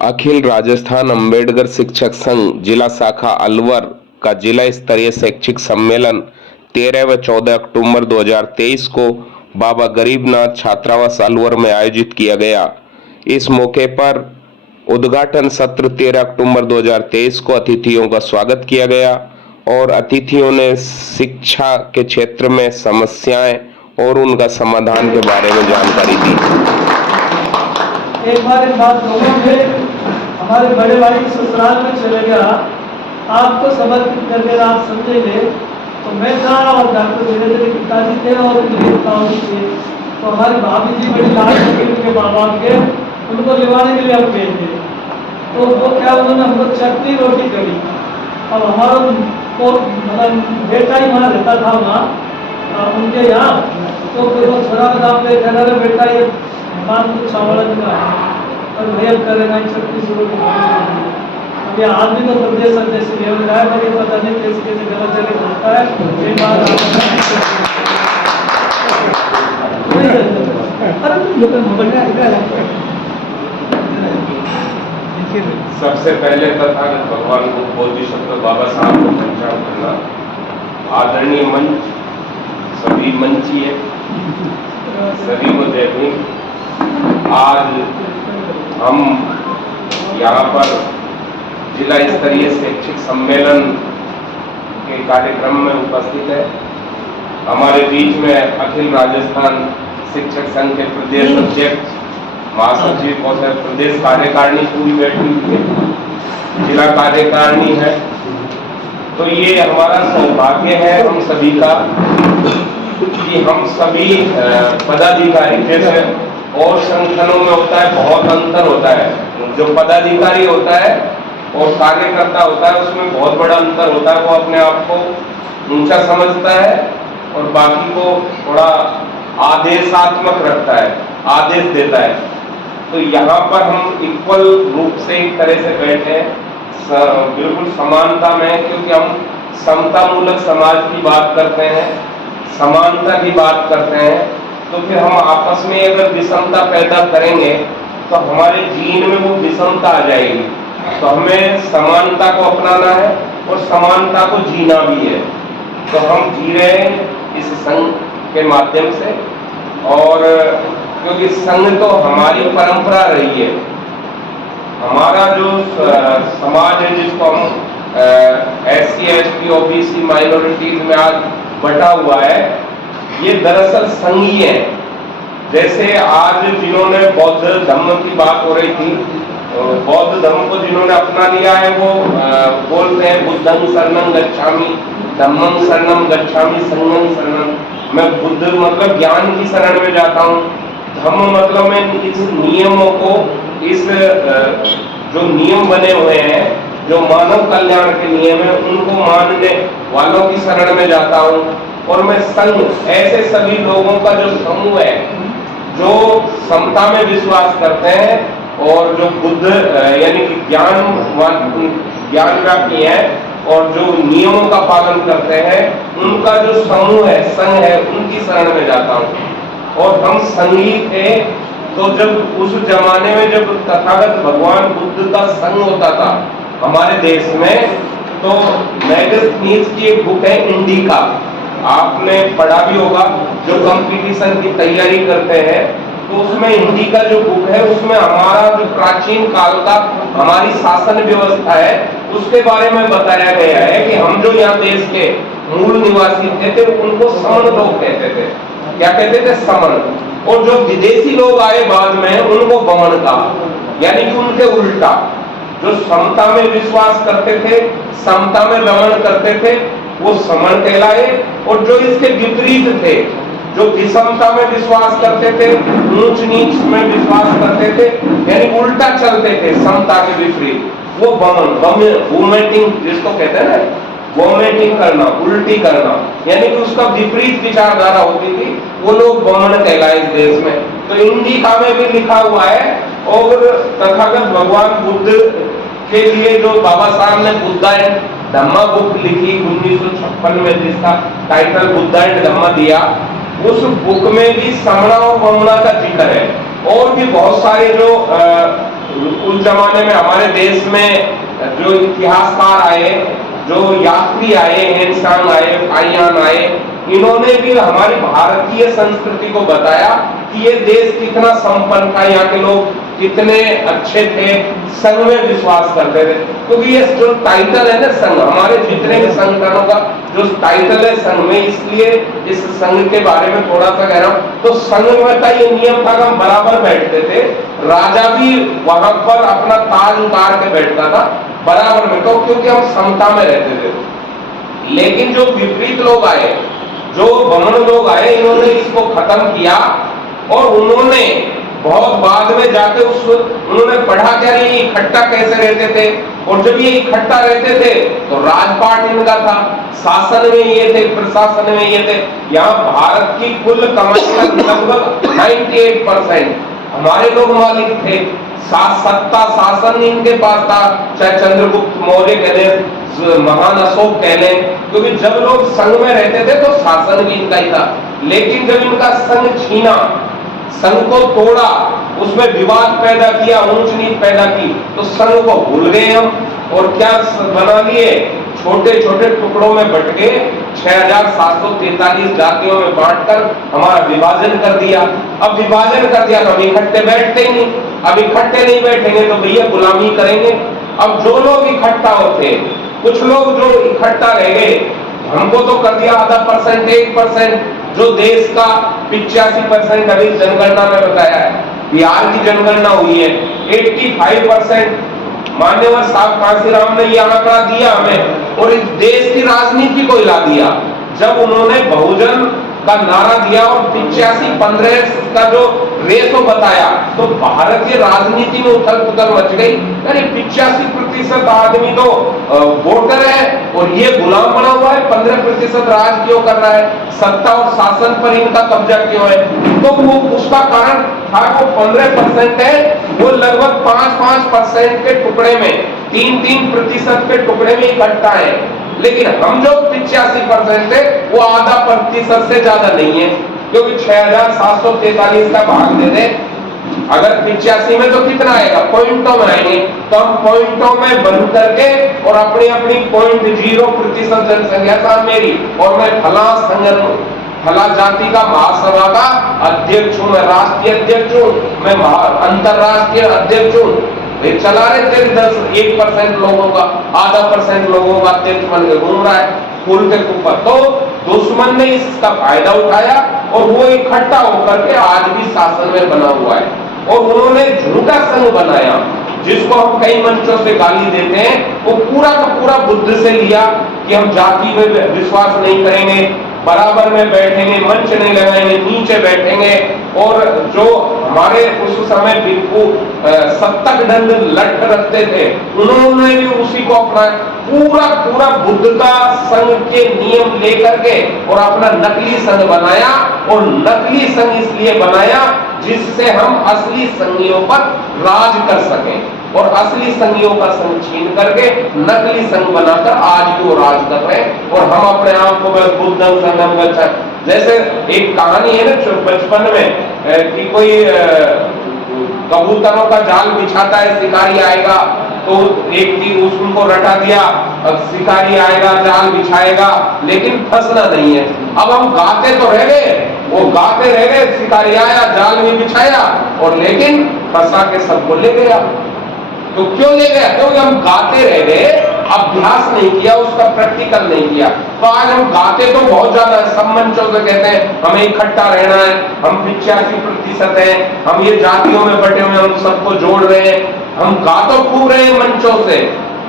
अखिल राजस्थान अंबेडकर शिक्षक संघ जिला शाखा अलवर का जिला स्तरीय शैक्षिक सम्मेलन 13 व 14 अक्टूबर 2023 को बाबा गरीबनाथ छात्रावास अलवर में आयोजित किया गया। इस मौके पर उद्घाटन सत्र 13 अक्टूबर 2023 को अतिथियों का स्वागत किया गया और अतिथियों ने शिक्षा के क्षेत्र में समस्याएं और उनका समाधान के बारे में जानकारी दी। एक बार एक बात लोगों में हमारे बड़े भाई ससुराल में चले गया, आपको समर्पित करके आप समझेंगे। तो मैं था और डॉक्टर धीरे धीरे पिताजी थे और मेरे पिताजी थे। तो हमारी भाभी जी बड़ी लाल उनके माँ बाप के, उनको लिवाने के लिए हम गए थे। तो वो क्या उन्होंने हमको चटनी रोटी करी। अब हमारा को मतलब बेटा ही वहाँ रहता था वहाँ उनके यहाँ। तो फिर वो छोरा बताओ कहना रहे बेटा ये मान कुछ चावल का और भैया करेगा चटनी शुरू अब ये आदमी तो प्रदेश अध्यक्ष ले रहा है, पर ये पता नहीं कैसे कैसे गलत जगह होता है। सबसे पहले तथागत भगवान को बोधिसत्व बाबा साहब को पहचान करना। आदरणीय मंच, सभी मंचीय, सभी को देखनी। आज हम यहाँ पर जिला स्तरीय शैक्षिक सम्मेलन के कार्यक्रम में उपस्थित है। हमारे बीच में अखिल राजस्थान शिक्षक संघ के प्रदेश अध्यक्ष महासचिव और प्रदेश कार्यकारिणी पूरी बैठी हुई है, जिला कार्यकारिणी है। तो ये हमारा सौभाग्य है हम सभी का कि हम सभी पदाधिकारी, जैसे और संगठनों में होता है बहुत अंतर होता है, जो पदाधिकारी होता है और कार्यकर्ता होता है उसमें बहुत बड़ा अंतर होता है। वो अपने आप को ऊंचा समझता है और बाकी को थोड़ा आदेशात्मक रखता है, आदेश देता है। तो यहाँ पर हम इक्वल रूप से एक तरह से बैठे हैं, बिल्कुल समानता में, क्योंकि हम समता मूलक समाज की बात करते हैं, समानता की बात करते हैं। तो फिर हम आपस में अगर विषमता पैदा करेंगे तो हमारे जीन में वो विषमता आ जाएगी। तो हमें समानता को अपनाना है और समानता को जीना भी है। तो हम जी रहे हैं इस संघ के माध्यम से, और क्योंकि संघ तो हमारी परंपरा रही है। हमारा जो समाज है जिसको हम SC ST OBC माइनॉरिटीज में आज बटा हुआ है, ये दरअसल संघीय है। जैसे आज जिन्होंने बौद्ध धर्म की बात हो रही थी, बौद्ध धर्म को जिन्होंने अपना लिया है वो बोलते हैं बुद्धं शरणं गच्छामि, धम्मं शरणं गच्छामि, संघं शरणं। मैं बुद्ध मतलब ज्ञान की शरण में जाता हूँ, धम्म मतलब मैं इस नियमों को, इस जो नियम बने हुए हैं, जो मानव कल्याण के नियम है, उनको मानने वालों की शरण में जाता हूँ। और मैं संघ, ऐसे सभी लोगों का जो समूह है जो समता में विश्वास करते हैं और जो बुद्ध यानी कि ज्ञान व्यापी है और जो नियमों का पालन करते हैं, उनका जो समूह है, संघ है, उनकी शरण में जाता हूँ। और हम संघी थे तो जब उस जमाने में जब तथागत भगवान बुद्ध का संघ होता था हमारे देश में, तो मैगस्थनीज की एक बुक है इंडिका, आपने पढ़ा भी होगा, जो कंपटीशन की तैयारी करते हैं। तो उसमें इंडिका जो बुक है उसमें हमारा जो प्राचीन काल का हमारी शासन व्यवस्था है उसके बारे में बताया गया है कि हम जो यहाँ देश के मूल निवासी थे उनको समन लोग कहते थे। क्या कहते थे? समन। और जो विदेशी लोग आए बाद में उनको वमन कहा, यानी कि उनके उल्टा। जो समता में विश्वास करते थे, समता में रमण करते थे, वो समण कहलाए। और जो इसके विपरीत थे, जो विषमता में विश्वास करते थे, ऊंच नीच में विश्वास करते थे, यानी उल्टा चलते थे समता के विपरीत, वो वमन, वोमिटिंग जिसको कहते हैं ना, वोमिटिंग करना, उल्टी करना, यानी कि उसका विपरीत विचारधारा होती थी, वो लोग वमन कहलाए इस देश में। तो इंडिका में भी लिखा हुआ है। और तथागत भगवान बुद्ध के लिए जो बाबा साहब ने बुद्धा एंड धम्मा बुक लिखी 1956 में, जिसका टाइटल बुद्धा एंड धम्मा दिया, उस बुक में भी समणा और वमना का जिक्र है। और भी बहुत सारे जो उस जमाने में हमारे देश में जो इतिहासकार आए, जो यात्री आए, हेनसांग आए, फाइयान आए, इन्होंने भी हमारी भारतीय संस्कृति को बताया कि ये देश कितना संपन्न था, यहाँ के लोग कितने अच्छे थे, संघ में विश्वास करते थे। क्योंकि ये जो टाइटल है ना संघ, हमारे जितने भी संगठनों का जो टाइटल है संघ में, इसलिए इस संघ के बारे में थोड़ा सा कह रहा हूं। तो संघ में का ये नियम था कि हम बराबर बैठते थे, राजा भी वहां पर अपना ताज उतार के बैठता था बराबर में, तो क्योंकि हम समता में रहते थे। लेकिन जो विपरीत लोग आए, जो बमन लोग आए, इन्होंने इसको खत्म किया और उन्होंने बहुत बाद में जाके उन्होंने पढ़ा क्या ये इकट्ठा कैसे रहते थे, और जब ये इकट्ठा रहते थे तो राजपाट इनका था, शासन में ये थे, प्रशासन में ये थे। यहाँ भारत की कुल कमाई का लगभग 98% हमारे लोग मालिक थे। सत्ता शासन इनके पास था, चाहे चंद्रगुप्त मौर्य कह लें, महान अशोक कह लें, क्योंकि जब लोग संघ में रहते थे तो शासन भी इनका ही था। लेकिन जब इनका संघ छीना, संघ को तोड़ा, उसमें विवाद पैदा किया, ऊंच नीच पैदा की, तो संघ को भूल गए हम और क्या बना लिए, छोटे छोटे टुकड़ों में बट के 6743 जातियों में बांटकर हमारा विभाजन कर दिया। अब विभाजन कर दिया तो हम इकट्ठे बैठते ही नहीं, अब इकट्ठे नहीं बैठेंगे तो भैया गुलामी करेंगे। अब जो लोग इकट्ठा होते, कुछ लोग जो इकट्ठा रह गए, हमको तो कर दिया आधा परसेंट, 1%, जो देश का 85% अभी जनगणना में बताया है, बिहार की जनगणना हुई है 85%। मान्यवर साहब कांसीराम ने यह आंकड़ा दिया हमें और इस देश की राजनीति को हिला दिया जब उन्होंने बहुजन का नारा दिया और 85-15 का जो रेशो बताया, तो भारतीय राजनीति में उथल पुथल मच गई। यानी 85% आदमी तो वोटर है और ये गुलाम बना हुआ है, 15% राज क्यों कर रहा है, सत्ता और शासन पर इनका कब्जा क्यों है। तो वो उसका कारण था, वो 15% है, वो लगभग 5-5% के टुकड़े में, 3-3% के टुकड़े में इकट्ठा है। लेकिन हम जो 85% है वो आधा प्रतिशत से ज्यादा नहीं है, क्योंकि 6743 का भाग दे दे, अगर 85 में तो कितना आएगा, पॉइंटों में आएंगे, तो हम पॉइंटों में बंद करके और अपनी अपनी 0.0% जनसंख्या था मेरी, और मैं फला जाति का महासभा का अध्यक्ष हूं, मैं राष्ट्रीय अध्यक्ष हूं, मैं अंतरराष्ट्रीय अध्यक्ष हूं। चला रहे थे 1% लोगों का, आधा % लोगों का अध्यक्ष बन के घूम रहा है फूल के ऊपर। तो दुश्मन ने इसका फायदा उठाया और वो इकट्ठा होकर के आज भी शासन में बना हुआ है। और उन्होंने झूठा संघ बनाया, जिसको हम कई मंचों से गाली देते हैं, वो पूरा का पूरा बुद्ध से लिया कि हम जाति में विश्वास नहीं करेंगे, बराबर में बैठेंगे, मंच नहीं लगाएंगे, नीचे बैठेंगे। और जो हमारे उस समय बिल्कुल सत्तक दंड लट रखते थे, उन्होंने भी उसी को अपना पूरा बुद्ध का संघ के नियम लेकर के और अपना नकली संघ बनाया। और नकली संघ इसलिए बनाया जिससे हम असली संघियों पर राज कर सकें, और असली संघियों का संघ छीन करके नकली संघ बनाकर आज भी वो राज कर रहे हैं। और हम अपने आप को बुद्धम संघम गच्छामि, जैसे एक कहानी है ना बचपन में कि कोई कबूतरों का जाल बिछाता है, शिकारी आएगा तो एक तीर उसको रटा दिया, अब शिकारी आएगा, जाल बिछाएगा, लेकिन फंसना नहीं है। अब हम गाते तो रह गए, वो गाते रह गए, शिकारी आया, जाल भी बिछाया, और लेकिन फंसा के सबको ले गया। तो क्यों ले गया? क्योंकि हम गाते रह गए, अभ्यास नहीं किया, उसका प्रैक्टिकल नहीं किया। तो आज हम गाते तो बहुत ज्यादा है, सब मंचों से कहते हैं हमें इकट्ठा रहना है, हम 85% है, हम ये जातियों में बटे हुए, हम सबको जोड़ रहे हैं, हम गा तो खूब रहे हैं मंचों से,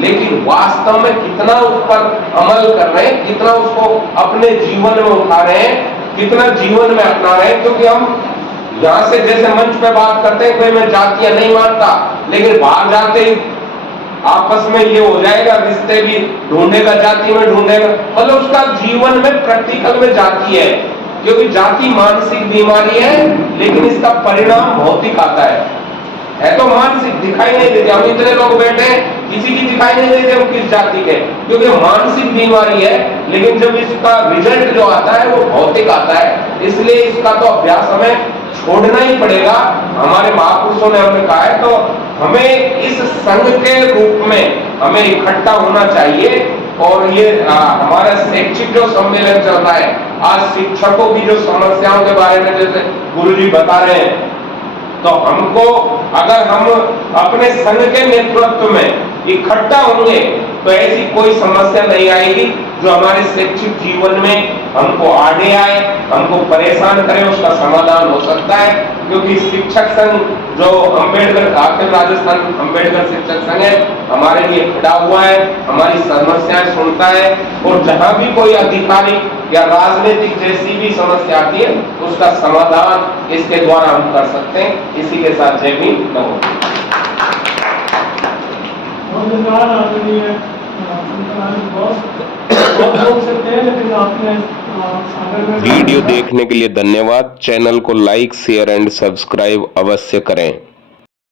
लेकिन वास्तव में कितना उस पर अमल कर रहे हैं, कितना उसको अपने जीवन में उठा रहे हैं, कितना जीवन में अपना रहे हैं। क्योंकि हम यहाँ से जैसे मंच पे बात करते हैं, कोई मैं जातियां नहीं मानता, लेकिन बाहर जाते ही आपस में ये हो जाएगा, रिश्ते भी ढूंढेगा, जाति में ढूंढेगा, मतलब उसका जीवन में प्रैक्टिकल में जाति है। क्योंकि जाति मानसिक बीमारी है, लेकिन इसका परिणाम भौतिक आता है तो मानसिक दिखाई नहीं देते। हम इतने लोग बैठे हैं, किसी की दिखाई नहीं देते हम किस जाति के, क्योंकि मानसिक बीमारी है, लेकिन जब इसका रिजल्ट जो आता है वो भौतिक आता है। इसलिए इसका तो अभ्यास हमें छोड़ना ही पड़ेगा। हमारे महापुरुषों ने हमें कहा है, तो हमें इस संघ के रूप में हमें इकट्ठा होना चाहिए। और ये हमारा शैक्षिक जो सम्मेलन चल रहा है, आज शिक्षकों की जो समस्याओं के बारे में जैसे गुरुजी बता रहे हैं, तो हमको अगर हम अपने संघ के नेतृत्व में इकट्ठा होंगे तो ऐसी कोई समस्या नहीं आएगी जो हमारे शैक्षिक जीवन में हमको आड़े आए, हमको परेशान करे, उसका समाधान हो सकता है। क्योंकि शिक्षक संघ जो अम्बेडकर अखिल राजस्थान अम्बेडकर शिक्षक संघ है, हमारे लिए खड़ा हुआ है, हमारी समस्याएं सुनता है, और जहां भी कोई अधिकारी या राजनीतिक जैसी भी समस्या आती है उसका समाधान इसके द्वारा हम कर सकते हैं। इसी के साथ जय भीम, नमो। बहुत धन्यवाद आदरणीय बहुत बोल सकते हैं, लेकिन आपने सागर में वीडियो देखने के लिए धन्यवाद। चैनल को लाइक, शेयर एंड सब्सक्राइब अवश्य करें।